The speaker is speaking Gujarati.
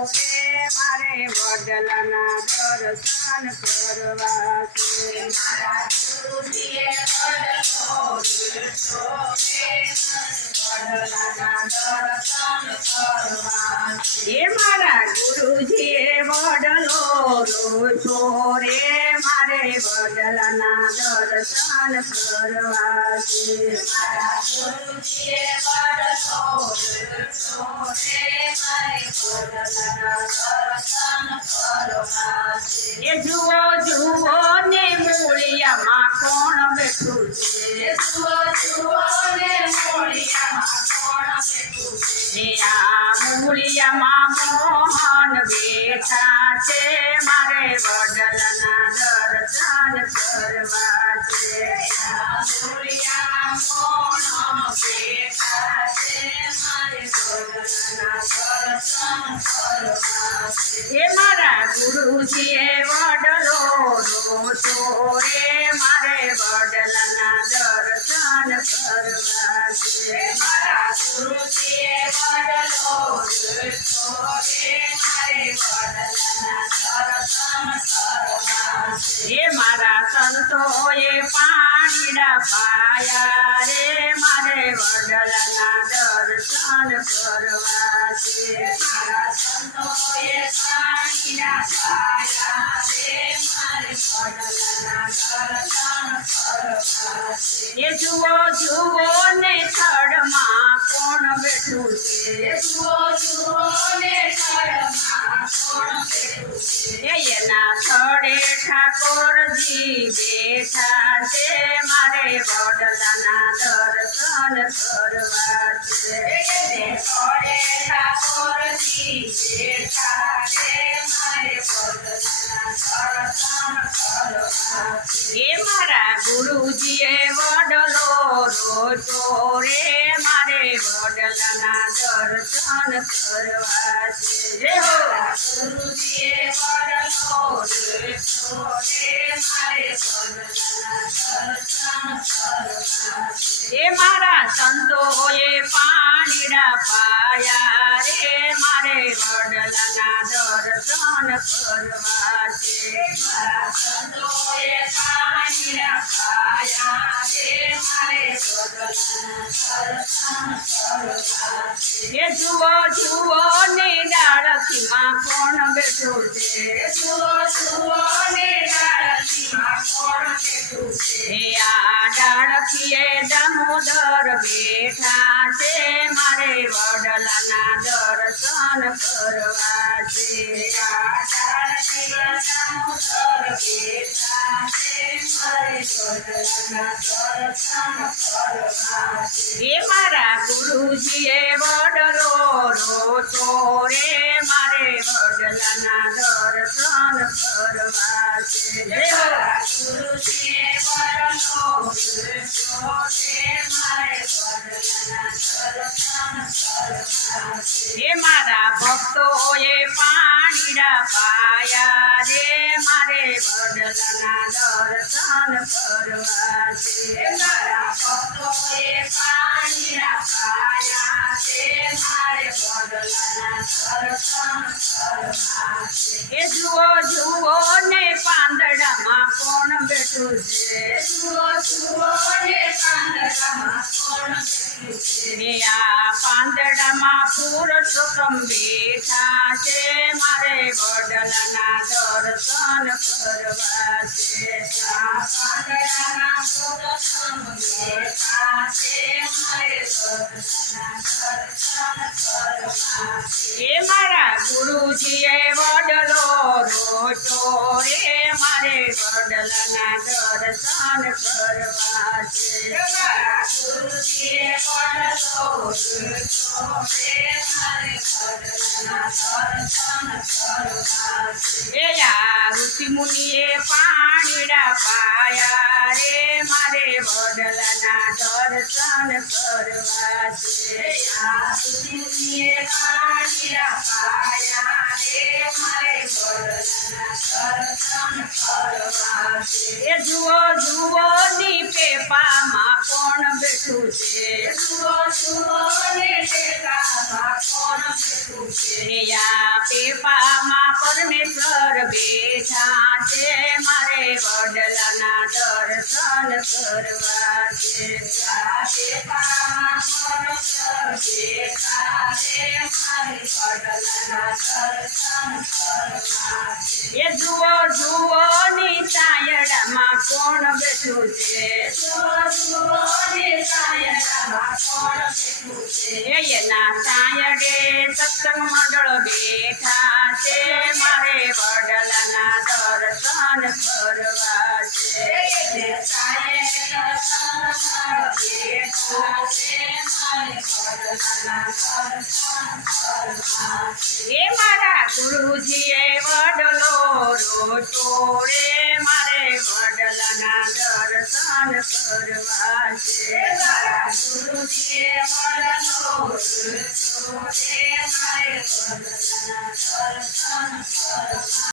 રે મારે વડલાના દર્શન કરવા છે મારા ગુરુજીએ વડલો દીઠો રે વડલાના દર્શન કરવા છે એ મારા ગુરુજીએ વડલો રોજો રે મારે વડલાના દર્શન કરવા છે મારા ગુરુજીએ વડલો દીઠો રે મારે વડલાના દર્શન કરવા છે એ જુઓ જુઓ ને મૂળિયામાં કોણ બેઠું છે જુઓ જુઓ ને મૂળિયામાં કોણ બેઠું છે એ આ મૂળિયામાં મોહન બેઠા છે મારે વડલાના દર્શન કરવા છે આ મૂળિયામાં કોણ બેઠા છે મારે વડલાના દર્શન કરવા છે એ મારા ગુરુજીએ વડલો રોજો રે મારે વડલાના દર્શન કરવા છે મારા ગુરુજીએ વડલો દીઠો રે મારે વડલાના દર્શન કરવા છે એ મારા સંતોએ પાણીડા પાયા રે મારે વડલાના દર્શન કરવા છે મારા સંતોએ પાણીના પાયા રે મારે વડલાના દર્શન કરવા છે એ જુઓ જુઓ ને થડમાં કોણ બેઠું છે જુઓ જુઓ ને થડમાં કોણ બેઠું છે એના થડે ઠાકોરજી બેઠા છે મારે વડલાના દર્શન કરવા છે એને થોડે ઠાકોરજી બેઠા રે મારે વડલાના દર્શન કરવા છે એ મારા ગુરુજીએ વડલો રોજો રે મારે વડલાના દર્શન કરવા છે જય હો મારા ગુરુજીએ વડલો દીઠો રે મારે વડલાના દર્શન કરવા છે એ મારા સંતોએ પાણીડા પાયા રે મારે વડલાના દર્શન કરવા છે મારા સંતોએ પાણીના પાયા રે મારે વડલાના દર્શન કરવા છે એ જુઓ જુઓ ને ડાળખીમાં કોણ બેઠું છે જુઓ જુઓ ને ડાળખીમાં કોણ બેઠું છે એ આ ડાળખીએ દામોદર બેઠા છે મારે વડલાના દર્શન કરવા છે આ ડાળખીમાં દામોદર બેઠા છે મારે વડલાના દર્શન કરવા છે એ મારા ગુરુજીએ વડલો રોજો રે મારે વડલાના દર્શન કરવા છે જય હો મારા ગુરુજીએ વડલો દીઠો રે મારે વડલાના દર્શન કરવા છે એ મારા ભક્તોએ પાણીડા પાયા રે મારે વડલાના દર્શન કરવા છે મારા ભક્તોએ પાણીના પાયા છે મારે વડલાના દર્શન કરવા છે એ જુઓ જુઓ ને પાંદડામાં કોણ બેઠું છે જુઓ જુઓ ને પાંદડામાં કોણ બેઠું છે એ આ પાંદડામાં પુરુષોત્તમ બેઠા છે મારે વડલાના દર્શન કરવા છે આ પાંદડામાં પુરુષોત્તમ બેઠા છે મારે વડલાના દર્શન કરવા છે એ મારા ગુરુજીએ વડલો રોજો રે મારે વડલાના દર્શન કરવા છે મારા ગુરુજીએ વડલો દીઠો રે મારે વડલાના દર્શન કરવા છે એ આ ઋષિ મુનિએ પાણીડા પાયા રે મારે વડલાના દર્શન કરવા છે આ સુનિએ પાણીના પાયા રે મારે વડલાના દર્શન કરવા છે એ જુઓ જુઓ ની પેપામાં કોણ બેઠું છે જુઓ જુઓ ને ટેકામાં કોણ બેઠું છે યા પેપામાં પરમેશ્વર બેઠા છે મારે વડલાના દર્શન કરવા છે એ જુઓ જુઓ ની સાયડામાં કોણ બેઠું છે એના સાયડે સત્સંગ મંડળ બેઠા છે મારે વડલાના દર્શન કરવા છે એ મારા ગુરુજીએ વડલો રોટો રે મારે વડલાના દર્શન કરવા છે ગુરુજીએ વડલો રોટો રે મારે વડલાના દર્શન કરવા